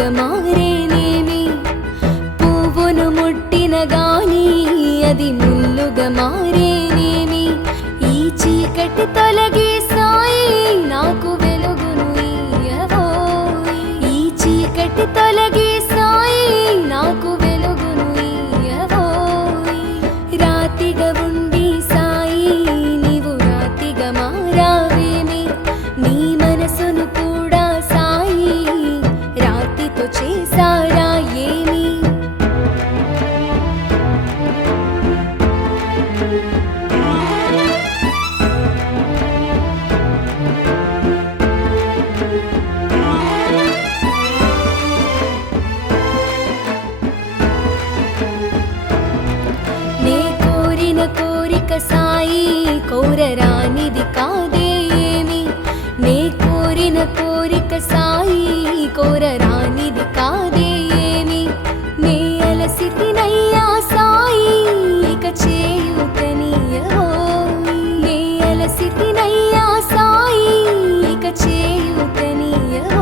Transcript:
ముల్లుగా మారేనేమి, పువ్వును ముట్టిన గాని అది ముల్లుగా మారేనేమి. ఈ చీకటి తొలగి సాయి నాకు వెలుగును ఇయ్యవోయ్, ఈ చీకటి తొలగి సాయి నాకు వెలుగును ఇయ్యవోయ్. రాతిగా ఉండి సాయి నీవు రాతిగా మారావేమి, నీ మనసును కూడా సాయి రాతితో చేసారా ఏమి. నే కోరిన కోరిక సాయి కోరరానిది కాదే ఏమి, నే కోరిన కోరిక సాయి కోరరానిది కాదే ఏమి. నే అలసితినయ్యా సాయి ఇక చేయుతనీయవోయ్, నే అలసితినయ్యా సాయి ఇక చేయుతనీయవోయ్.